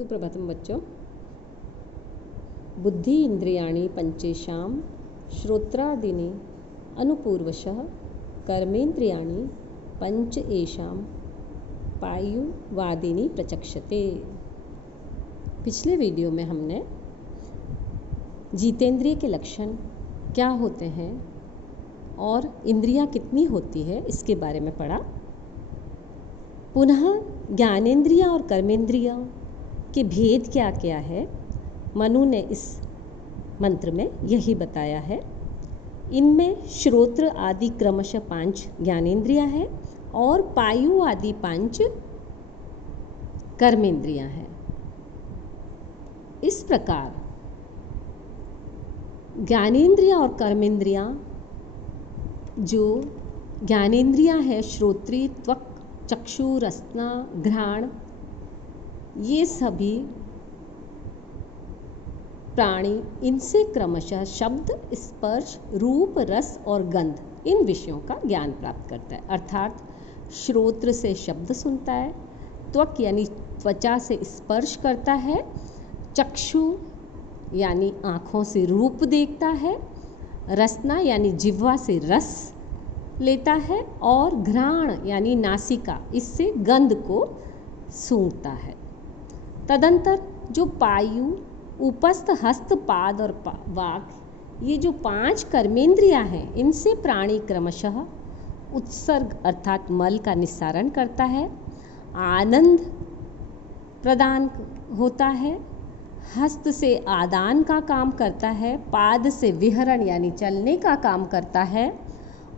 सुप्रभातम बच्चों। बुद्धि इंद्रियाणि पंचेषां श्रोत्रादीनि अनुपूर्वशः कर्मेन्द्रियाणि पंच एषां पायुवादीनि प्रचक्षते। पिछले वीडियो में हमने जितेंद्रिय के लक्षण क्या होते हैं और इंद्रियां कितनी होती है इसके बारे में पढ़ा। पुनः ज्ञानेंद्रियां और कर्मेंद्रियां के भेद क्या क्या है मनु ने इस मंत्र में यही बताया है। इनमें श्रोत्र आदि क्रमशः 5 ज्ञानेंद्रियां हैं और पायु आदि 5 कर्मेंद्रियां हैं। इस प्रकार ज्ञानेंद्रियां और कर्मेंद्रियां, जो ज्ञानेंद्रियां हैं श्रोत्री, त्वक, चक्षु, रसना, घ्राण, ये सभी प्राणी, इनसे क्रमशः शब्द, स्पर्श, रूप, रस और गंध इन विषयों का ज्ञान प्राप्त करता है। अर्थात श्रोत्र से शब्द सुनता है, त्वक यानी त्वचा से स्पर्श करता है, चक्षु यानी आँखों से रूप देखता है, रसना यानी जिह्वा से रस लेता है और घ्राण यानी नासिका इससे गंध को सूंघता है। तदंतर जो पायु, उपस्थ, हस्त, पाद और वाक, ये जो 5 कर्मेंद्रियां हैं, इनसे प्राणी क्रमशः उत्सर्ग अर्थात मल का निस्सारण करता है, आनंद प्रदान होता है, हस्त से आदान का काम करता है, पाद से विहरण यानी चलने का काम करता है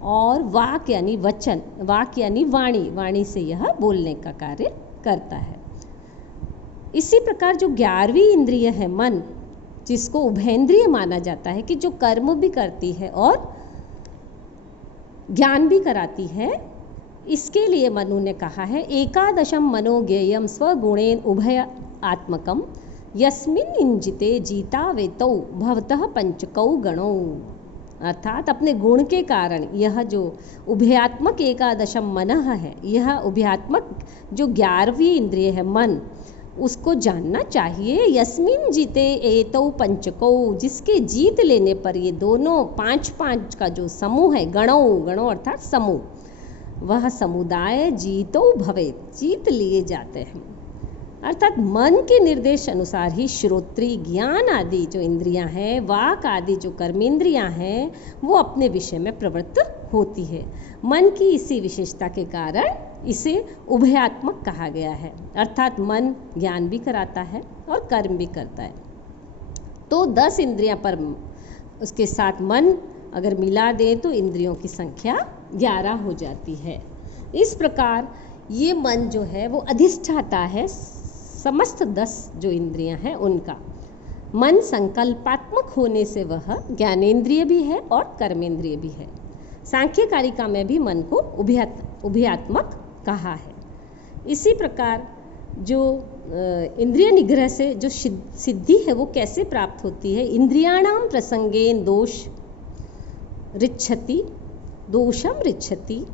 और वाक यानी वचन, वाक यानी वाणी, वाणी से यह बोलने का कार्य करता है। इसी प्रकार जो 11वीं इंद्रिय है मन, जिसको उभयेंद्रिय माना जाता है कि जो कर्म भी करती है और ज्ञान भी कराती है, इसके लिए मनु ने कहा है एकादशम मनोज्ञेयम स्वगुणेन उभय आत्मकम यस्मिन इंजिते जीता वेतौ भवतः पंचकौ गणौ। अर्थात अपने गुण के कारण यह जो उभयात्मक एकादशम मनः है, यह उभयात्मक जो 11वीं इंद्रिय है मन, उसको जानना चाहिए। यस्मिन जीते एतौ पंचकौ, जिसके जीत लेने पर ये दोनों 5 का जो समूह है, गणों अर्थात समूह, वह समुदाय जीतो भवेत, जीत लिए जाते हैं। अर्थात मन के निर्देश अनुसार ही श्रोत्री, ज्ञान आदि जो इंद्रियां हैं, वाक आदि जो कर्मेंद्रियां हैं, वो अपने विषय में प्रवृत्त होती है। मन की इसी विशेषता के कारण इसे उभयात्मक कहा गया है। अर्थात मन ज्ञान भी कराता है और कर्म भी करता है। तो 10 इंद्रियां पर उसके साथ मन अगर मिला दे तो इंद्रियों की संख्या 11 हो जाती है। इस प्रकार ये मन जो है वो अधिष्ठाता है समस्त 10 जो इंद्रियां हैं उनका। मन संकल्पात्मक होने से वह ज्ञानेंद्रिय भी है और कर्मेंद्रिय भी है। सांख्य कारिका में भी मन को उभयात्मक कहा है। इसी प्रकार जो इंद्रिय निग्रह से जो सिद्धि है वो कैसे प्राप्त होती है। इंद्रियाणाम प्रसंगेन दोषम रिच्छति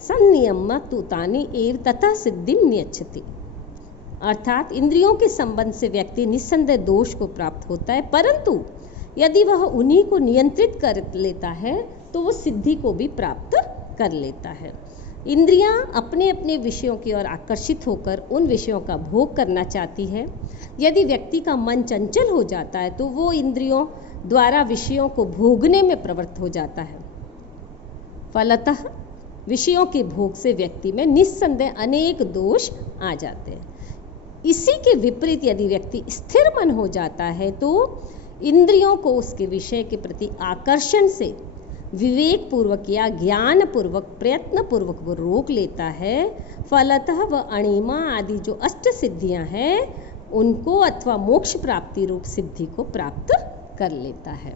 संनियम तुतानि एव तथा सिद्धिम नियच्छति। अर्थात इंद्रियों के संबंध से व्यक्ति निस्संदेह दोष को प्राप्त होता है, परंतु यदि वह उन्हीं को नियंत्रित कर लेता है तो वो सिद्धि को भी प्राप्त कर लेता है। इंद्रियां अपने अपने विषयों की ओर आकर्षित होकर उन विषयों का भोग करना चाहती है। यदि व्यक्ति का मन चंचल हो जाता है तो वो इंद्रियों द्वारा विषयों को भोगने में प्रवृत्त हो जाता है। फलतः विषयों के भोग से व्यक्ति में निस्संदेह अनेक दोष आ जाते हैं। इसी के विपरीत यदि व्यक्ति स्थिर मन हो जाता है तो इंद्रियों को उसके विषय के प्रति आकर्षण से विवेक पूर्वक या ज्ञान पूर्वक, प्रयत्न पूर्वक वो रोक लेता है। फलतः वह अणिमा आदि जो अष्ट सिद्धियां हैं उनको अथवा मोक्ष प्राप्ति रूप सिद्धि को प्राप्त कर लेता है।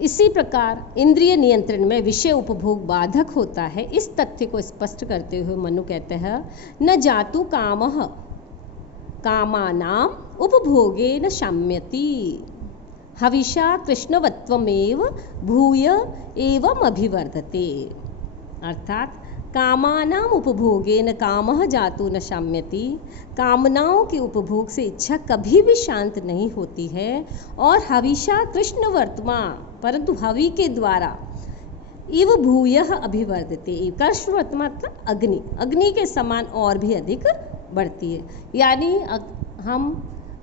इसी प्रकार इंद्रिय नियंत्रण में विषय उपभोग बाधक होता है। इस तथ्य को स्पष्ट करते हुए मनु कहते हैं न जातु कामः कामानाम उपभोगे न शाम्यति हविषा कृष्णवत्वमेव भूय एवं अभिवर्धते। अर्थात कामानाम उपभोगेन कामः जातु न शाम्यति। कामनाओं के उपभोग से इच्छा कभी भी शांत नहीं होती है। और हविषा कृष्ण वर्तमा, परंतु हवि के द्वारा इव भूयः अभिवर्धते। कृष्ण वर्तमा मतलब अग्नि, अग्नि के समान और भी अधिक बढ़ती है। यानी हम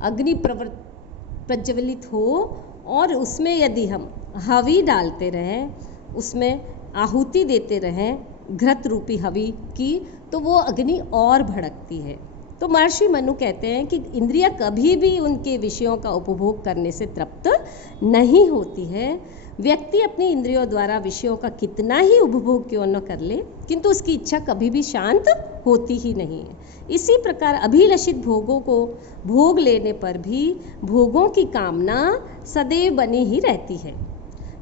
अग्नि प्रज्वलित हो और उसमें यदि हम हवि डालते रहें, उसमें आहुति देते रहें घृत रूपी हवि की, तो वो अग्नि और भड़कती है। तो महर्षि मनु कहते हैं कि इंद्रियां कभी भी उनके विषयों का उपभोग करने से तृप्त नहीं होती है। व्यक्ति अपनी इंद्रियों द्वारा विषयों का कितना ही उपभोग क्यों न कर ले, किंतु उसकी इच्छा कभी भी शांत होती ही नहीं है। इसी प्रकार अभिलषित भोगों को भोग लेने पर भी भोगों की कामना सदैव बनी ही रहती है।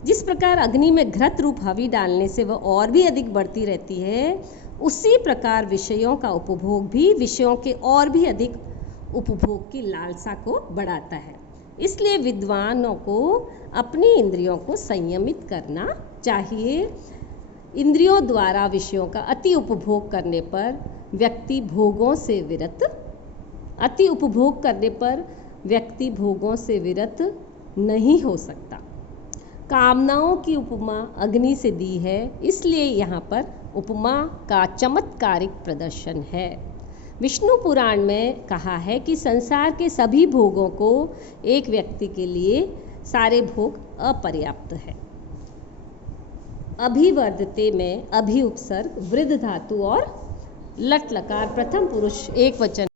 जिस प्रकार अग्नि में घृत रूप हवि डालने से वह और भी अधिक बढ़ती रहती है, उसी प्रकार विषयों का उपभोग भी विषयों के और भी अधिक उपभोग की लालसा को बढ़ाता है। इसलिए विद्वानों को अपनी इंद्रियों को संयमित करना चाहिए। इंद्रियों द्वारा विषयों का अति उपभोग करने पर व्यक्ति भोगों से विरत नहीं हो सकता। कामनाओं की उपमा अग्नि से दी है, इसलिए यहाँ पर उपमा का चमत्कारिक प्रदर्शन है। विष्णु पुराण में कहा है कि संसार के सभी भोगों को एक व्यक्ति के लिए सारे भोग अपर्याप्त है। अभिवर्धते में अभि उपसर्ग, वृद्ध धातु और लट लकार प्रथम पुरुष एक वचन